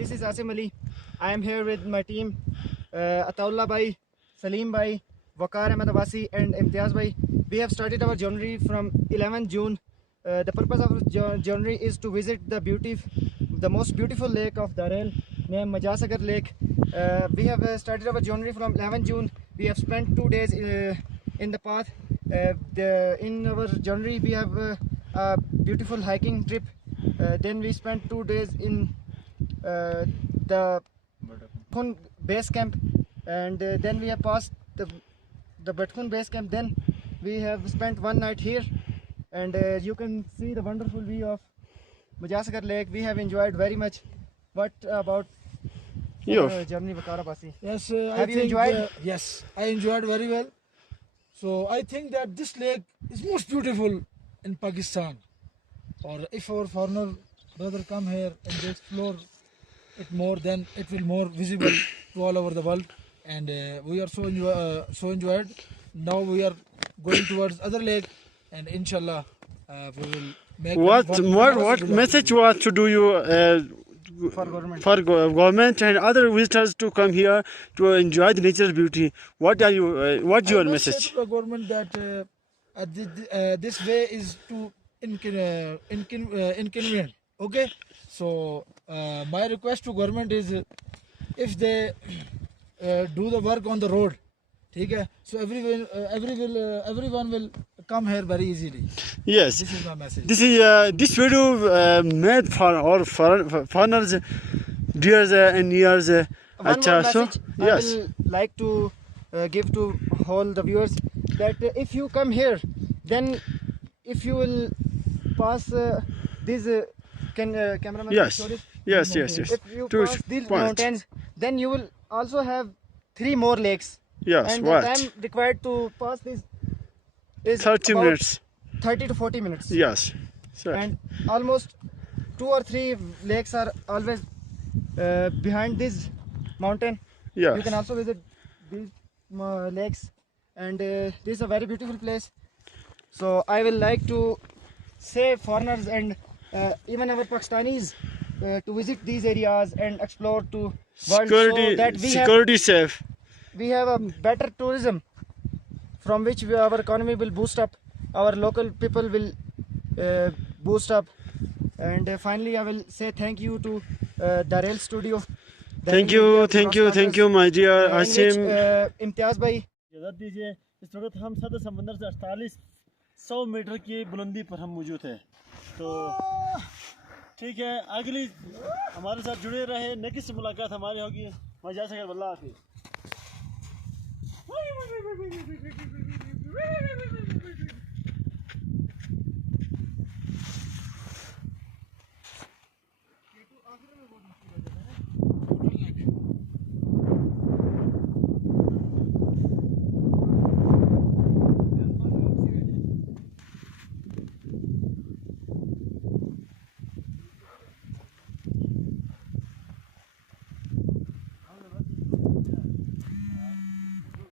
this is Asim Ali. I am here with my team, Ataullah Bhai, Salim Bhai, Waqar Ahmed Abbasi and Imtiaz Bhai. We have started our journey from 11th June. The purpose of our journey is to visit the most beautiful lake of Darel, named Majasagar Lake. We have started our journey from 11th June. We have spent 2 days in the path. In our journey we have a beautiful hiking trip. Then we spent 2 days in the Batkun base camp, and then we have passed the Batkun base camp. Then we have spent 1 night here, and you can see the wonderful view of Majasagar Lake. We have enjoyed very much. What about your journey, Waqar Abbasi? Yes, have you enjoyed? Yes, I enjoyed very well. So I think that this lake is most beautiful in Pakistan. Or if our foreigner brother come here and they explore it more, then it will more visible to all over the world. And we are so enjoyed. Now we are going towards other lake, and inshallah we will make. What message was to do you for government and other visitors to come here to enjoy the natural beauty? What's your message? To the government that this way is too inconvenient. Okay, so my request to government is if they do the work on the road, okay, so everyone will come here very easily. Yes, this is my message. This video made for our foreigners, years and years. One more Acha, so message yes, I will like to give to all the viewers, that if you come here, then if you will pass these cameraman, yes. if you pass these mountains, then you will also have 3 more lakes. Yes, and what? the time required to pass this is 30 about minutes. 30 to 40 minutes. Yes, sir. And almost 2 or 3 lakes are always behind this mountain. Yes. You can also visit these lakes, and this is a very beautiful place. So I will like to say foreigners and even our Pakistanis to visit these areas and explore to world, so that security safe. we have a better tourism, from which our economy will boost up, our local people will boost up. And finally I will say thank you to Darel Studio. Thank you, my dear Asim. Imtiaz भाई इजाज़त दीजिए। इस वक्त हम सतह समंदर से 4800 metre की बुलंदी पर हम मौजूद हैं। तो ठीक है, अगली हमारे साथ जुड़े रहे, नेक्स्ट से मुलाकात हमारी होगी। मजा से अल्लाह हाफिज़।